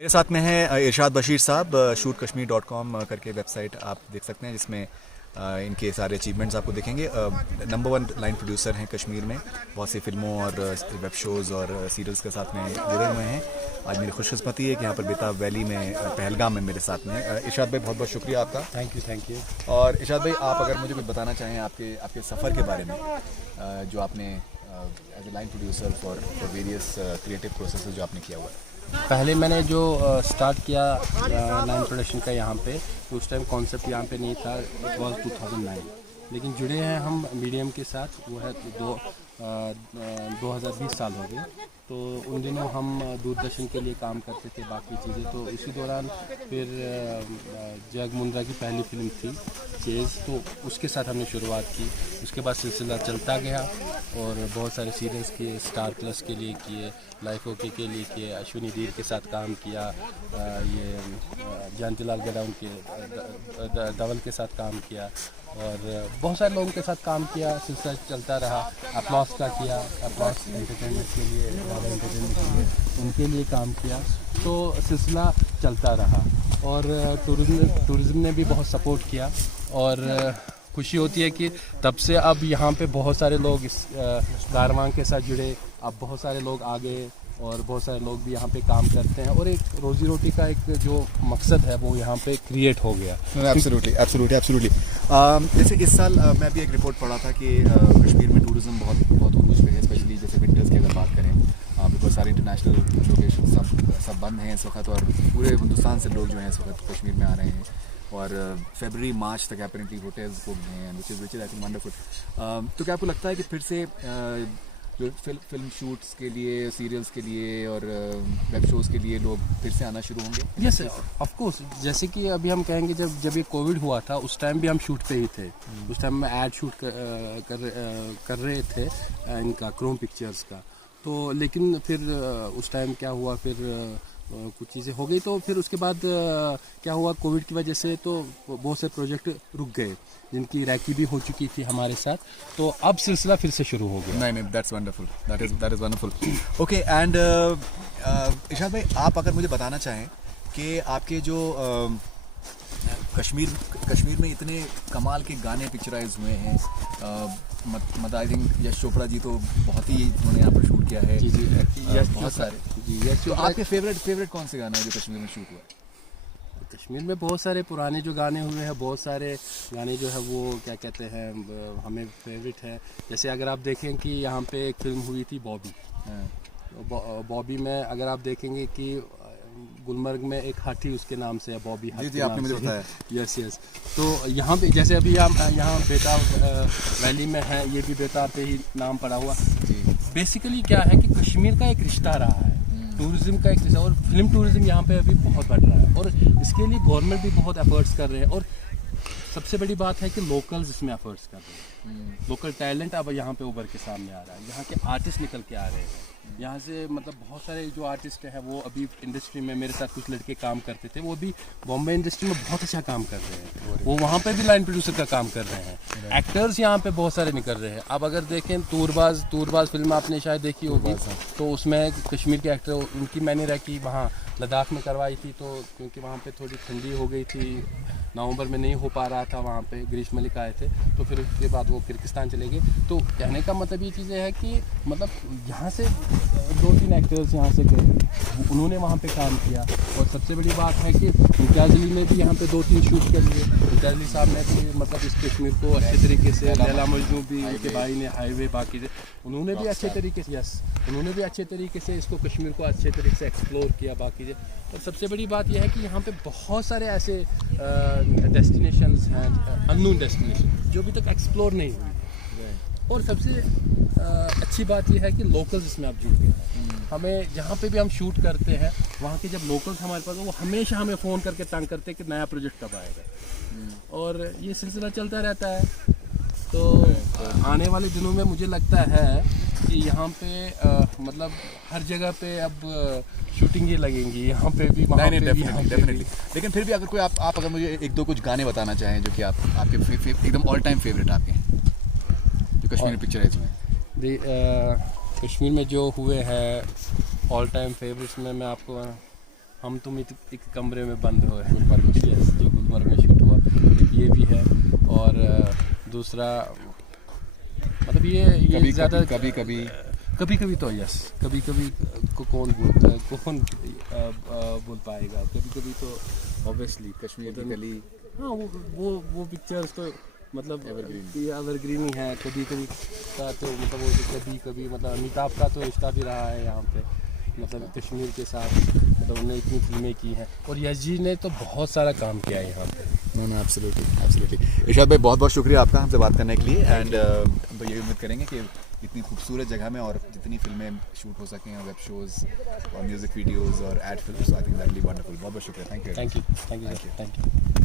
मेरे साथ में है इरशाद बशीर साहब। shootkashmir.com करके वेबसाइट आप देख सकते हैं, जिसमें इनके सारे अचीवमेंट्स आपको दिखेंगे। नंबर 1 लाइन प्रोड्यूसर हैं कश्मीर में, बहुत सी फिल्मों और वेब शोज़ और सीरियल्स के साथ में जुड़े हुए हैं। आज मेरी खुशकिस्मती है कि यहाँ पर बेताब वैली में पहलगाम में मेरे साथ में इरशाद भाई, बहुत बहुत शुक्रिया आपका। Thank you. और इरशाद भाई, आप अगर मुझे कुछ बताना चाहें आपके सफ़र के बारे में, जो आपने as a line producer for various creative process जो आपने किया हुआ है। पहले मैंने जो स्टार्ट किया लाइन प्रोडक्शन का यहाँ पे, उस टाइम कॉन्सेप्ट यहाँ पे नहीं था। इट वाज 2009, लेकिन जुड़े हैं हम मीडियम के साथ, वो है 2020 साल हो गए। तो उन दिनों हम दूरदर्शन के लिए काम करते थे, बाकी चीज़ें। तो इसी दौरान फिर जग मुंद्रा की पहली फिल्म थी चेज़, तो उसके साथ हमने शुरुआत की। उसके बाद सिलसिला चलता गया और बहुत सारे सीरियल्स किए, स्टार प्लस के लिए किए, लाइफ ओके के लिए किए, अश्विनी दीर के साथ काम किया, ये जयंतीलाल गदा उनके धवल के साथ काम किया, और बहुत सारे लोगों के साथ काम किया। सिलसिला चलता रहा। अपलॉस का किया, अपलॉस एंटरटेनमेंट के लिए, एंटरटेनमेंट के लिए उनके लिए काम किया। तो सिलसिला चलता रहा और टूरिज़्म ने भी बहुत सपोर्ट किया। और खुशी होती है कि तब से अब यहाँ पे बहुत सारे लोग इस कारवां के साथ जुड़े, अब बहुत सारे लोग आ गए और बहुत सारे लोग भी यहाँ पे काम करते हैं, और एक रोजी रोटी का एक जो मकसद है वो यहाँ पे क्रिएट हो गया। एब्सोल्युटली। जैसे इस साल मैं भी एक रिपोर्ट पढ़ा था कि कश्मीर में टूरिज़्म बहुत उरूज पे है, स्पेशली जैसे विंटर्स की अगर बात करें, बिकॉज सारे इंटरनेशनल लोकेशन सब बंद हैं इस वक्त, और पूरे हिंदुस्तान से लोग जो हैं इस वक्त कश्मीर में आ रहे हैं। और फरवरी मार्च तक अपेरेंटली होटल्स बुक हैं, which is I think wonderful. तो क्या आपको लगता है कि फिर से जो फिल्म शूट्स के लिए, सीरियल्स के लिए और वेब शोज़ के लिए लोग फिर से आना शुरू होंगे? Yes, of course. जैसे कि अभी हम कहेंगे, जब ये कोविड हुआ था उस टाइम भी हम शूट पे ही थे। उस टाइम में ऐड शूट कर रहे थे इनका, क्रोम पिक्चर्स का। तो लेकिन फिर उस टाइम क्या हुआ, फिर कुछ चीज़ें हो गई। तो फिर उसके बाद क्या हुआ, कोविड की वजह से तो बहुत से प्रोजेक्ट रुक गए, जिनकी रैकी भी हो चुकी थी हमारे साथ। तो अब सिलसिला फिर से शुरू हो गया। नहीं, that's wonderful, that is wonderful. Okay, and Irshad भाई, आप अगर मुझे बताना चाहें कि आपके जो कश्मीर में इतने कमाल के गाने पिक्चराइज हुए हैं, मतलब आई थिंक यश चोपड़ा जी तो बहुत ही उन्होंने यहाँ पर शूट किया है। जी यश, बहुत सारे जी। यश, तो आपके फेवरेट कौन से गाना है जो कश्मीर में शूट हुआ है? कश्मीर में बहुत सारे पुराने जो गाने हुए हैं, बहुत सारे गाने जो है वो क्या कहते हैं, हमें फेवरेट है। जैसे अगर आप देखें कि यहाँ पे एक फिल्म हुई थी बॉबी। बॉबी में अगर आप देखेंगे कि गुलमर्ग में एक हाथी उसके नाम से है, बॉबी हाथी। जी, आपने मुझे बताया। यस। तो यहाँ पे जैसे अभी हम यहाँ बेताब वैली में है, ये भी बेताब पे ही नाम पड़ा हुआ। बेसिकली क्या है कि कश्मीर का एक रिश्ता रहा है, टूरिज़्म का एक रिश्ता, और फिल्म टूरिज़्म यहाँ पे अभी बहुत बढ़ रहा है, और इसके लिए गवर्नमेंट भी बहुत एफर्ट्स कर रहे हैं। और सबसे बड़ी बात है कि लोकल्स इसमें एफर्ट्स कर रहे हैं। लोकल टैलेंट अब यहाँ पे उभर के सामने आ रहा है, यहाँ के आर्टिस्ट निकल के आ रहे हैं। यहाँ से मतलब बहुत सारे जो आर्टिस्ट हैं वो अभी इंडस्ट्री में, मेरे साथ कुछ लड़के काम करते थे, वो भी बॉम्बे इंडस्ट्री में बहुत अच्छा काम कर रहे हैं। वो वहाँ पे भी लाइन प्रोड्यूसर का काम कर रहे हैं। एक्टर्स यहाँ पे बहुत सारे निकल रहे हैं। अब अगर देखें तूरबाज फिल्म आपने शायद देखी होगी, तो उसमें कश्मीर के एक्टर, उनकी मैंने रखी वहाँ लद्दाख में करवाई थी। तो क्योंकि वहाँ पे थोड़ी ठंडी हो गई थी, नवंबर में नहीं हो पा रहा था, वहाँ पे ग्रीष्म मलिक आए थे, तो फिर उसके बाद वो किर्गिस्तान चले गए। तो कहने का मतलब ये चीज़ें है कि मतलब यहाँ से 2-3 एक्टर्स यहाँ से गए, उन्होंने वहाँ पे काम किया। और सबसे बड़ी बात है कि इम्तियाज़ अली ने भी यहाँ पे 2-3 शूट कर लिए। इम्तियाज़ अली साहब ने भी मतलब इस कश्मीर को अच्छे तरीके से, लैला मजनू भी उनके भाई ने, हाईवे, बाकी उन्होंने भी अच्छे तरीके से, उन्होंने भी अच्छे तरीके से इसको, कश्मीर को अच्छे तरीके से एक्सप्लोर किया, बाकी। और सबसे बड़ी बात यह है कि यहाँ पे बहुत सारे ऐसे डेस्टिनेशंस हैं, अननोन डेस्टिनेशन, जो अभी तक एक्सप्लोर नहीं हुई। और सबसे अच्छी बात यह है कि लोकल्स इसमें अब जुड़ गए। हमें जहाँ पे भी हम शूट करते हैं, वहाँ के जब लोकल्स हमारे पास, वो हमेशा हमें फ़ोन करके तंग करते हैं कि नया प्रोजेक्ट कब आएगा। और ये सिलसिला चलता रहता है। तो आने वाले दिनों में मुझे लगता है कि यहाँ पे मतलब हर जगह पे अब शूटिंग ही लगेंगी, यहाँ पे भी, वहाँ पे भी, डेफिनेटली। लेकिन फिर भी अगर कोई आप अगर मुझे एक दो कुछ गाने बताना चाहें जो कि आपके एकदम ऑल टाइम फेवरेट आपके, जो कश्मीर में पिक्चराइज हुए। कश्मीर में जो हुए हैं ऑल टाइम फेवरेट्स में, मैं आपको हम तुम एक कमरे में बंद हो हैं यस जो गुलमर्ग में शूट हुआ, एक ये भी है। और दूसरा मतलब ये ज़्यादा कभी कभी कभी तो यस कभी को कौन बोल पाएगा, कभी तो ऑब्वियसली कश्मीर की गली, हाँ वो पिक्चर्स तो मतलब एवरग्रीन ही है। कभी का तो मतलब वो कभी मतलब अमिताभ का तो रिश्ता भी रहा है यहाँ पे, मतलब कश्मीर के साथ, मतलब उन्होंने इतनी फिल्में की हैं और यश जी ने तो बहुत सारा काम किया है यहाँ पे। No absolutely. इरशाद भाई बहुत बहुत शुक्रिया आपका हमसे बात करने के लिए, एंड ये उम्मीद करेंगे कि इतनी खूबसूरत जगह में और जितनी फिल्में शूट हो सकें, वेब शोज़ और म्यूज़िक वीडियोज़ और ad films, I think that will be wonderful. बहुत बहुत शुक्रिया, thank you. Thank you sir, thank you.